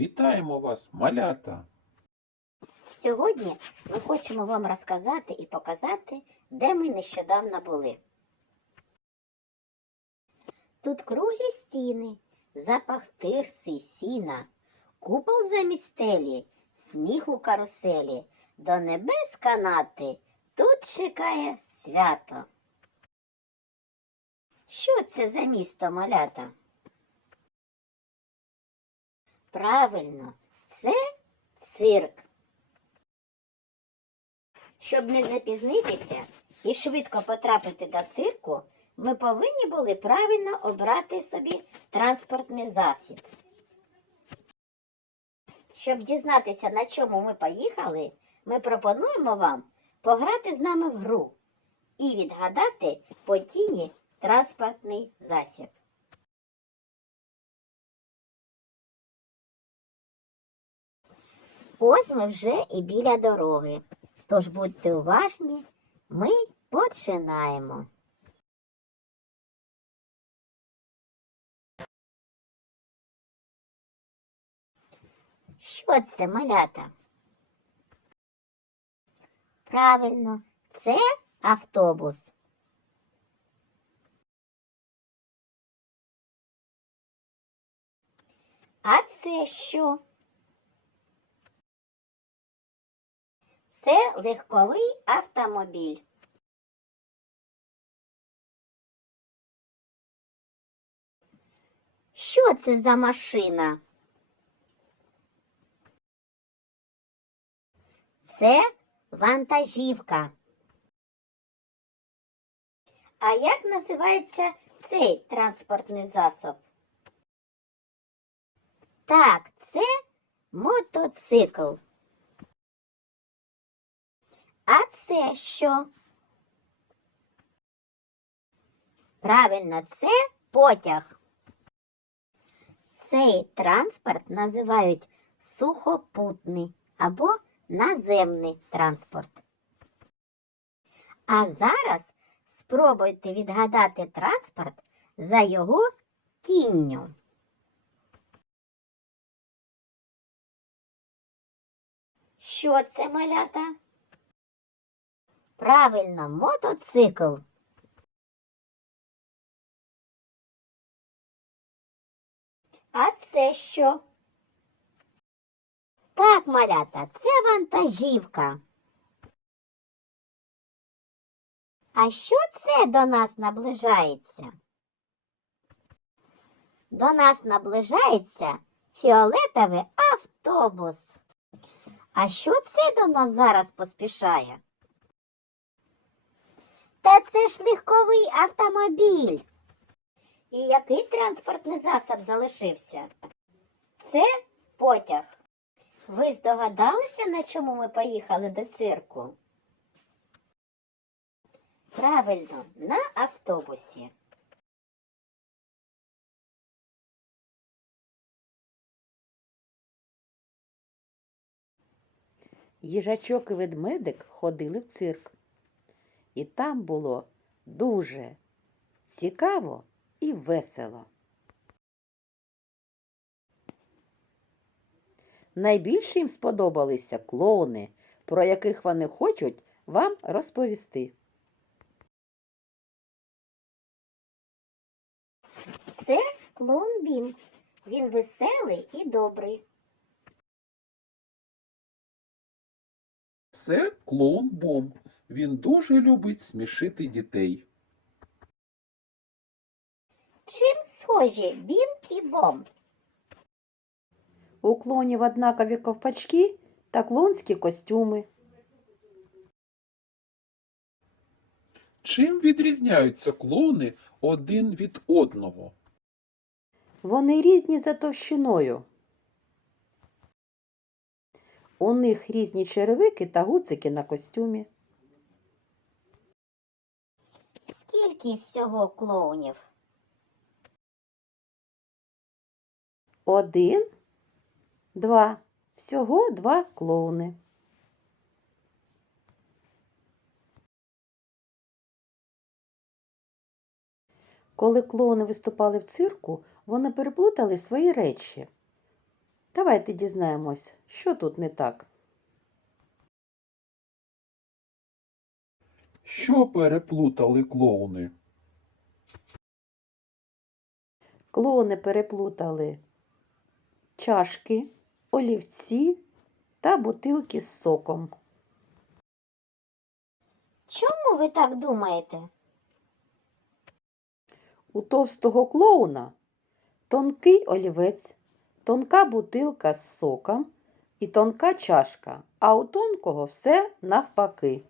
Вітаємо вас, малята! Сьогодні ми хочемо вам розказати і показати, де ми нещодавно були. Тут круглі стіни, запах тирси сіна, купол замість стелі, сміх у каруселі, до небес канати, тут чекає свято. Що це за місто малята? Правильно, це цирк. Щоб не запізнитися і швидко потрапити до цирку, ми повинні були правильно обрати собі транспортний засіб. Щоб дізнатися, на чому ми поїхали, ми пропонуємо вам пограти з нами в гру і відгадати по тіні транспортний засіб. Ось ми вже і біля дороги. Тож будьте уважні, ми починаємо. Що це малята? Правильно, це автобус. А це що? Це легковий автомобіль. Що це за машина? Це вантажівка. А як називається цей транспортний засоб? Так, це мотоцикл. А це що? Правильно, це потяг. Цей транспорт називають сухопутний або наземний транспорт. А зараз спробуйте відгадати транспорт за його тінню. Що це малята? Правильно, мотоцикл. А це що? Так, малята, це вантажівка. А що це до нас наближається? До нас наближається фіолетовий автобус. А що це до нас зараз поспішає? Та це ж легковий автомобіль. І який транспортний засіб залишився? Це потяг. Ви здогадалися, на чому ми поїхали до цирку? Правильно, на автобусі. Їжачок і ведмедик ходили в цирк. І там було дуже цікаво і весело. Найбільше їм сподобалися клоуни, про яких вони хочуть вам розповісти. Це клоун Бім. Він веселий і добрий. Це клоун Бом. Він дуже любить смішити дітей. Чим схожі Бім і Бом? У клонів однакові ковпачки та клонські костюми. Чим відрізняються клоуни один від одного? Вони різні за товщиною. У них різні черевики та гуцики на костюмі. Скільки всього клоунів? Один, два. Всього два клоуни. Коли клоуни виступали в цирку, вони переплутали свої речі. Давайте дізнаємось, що тут не так. Що переплутали клоуни? Клоуни переплутали чашки, олівці та бутилки з соком. Чому ви так думаєте? У товстого клоуна тонкий олівець, тонка бутилка з соком і тонка чашка, а у тонкого все навпаки.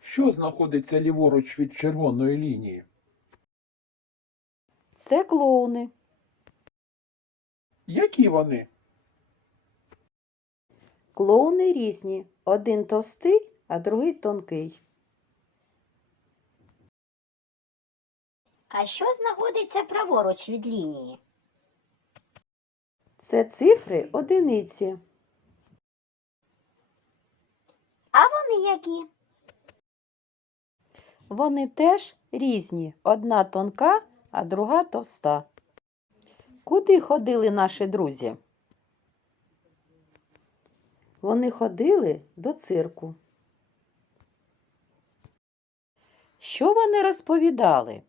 Що знаходиться ліворуч від червоної лінії? Це клоуни. Які вони? Клоуни різні. Один товстий, а другий тонкий. А що знаходиться праворуч від лінії? Це цифри одиниці. А вони які? Вони теж різні. Одна тонка, а друга товста. Куди ходили наші друзі? Вони ходили до цирку. Що вони розповідали?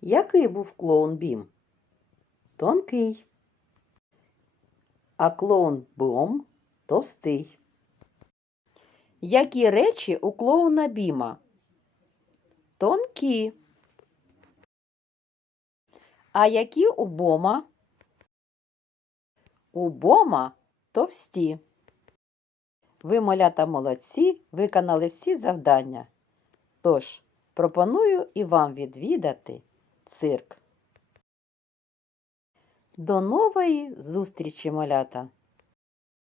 Який був клоун Бім? Тонкий. А клоун Бом товстий. Які речі у клоуна Біма? Тонкі. А які у Бома? У Бома товсті. Ви, малята молодці, виконали всі завдання. Тож, пропоную і вам відвідати цирк. До нової зустрічі, малята!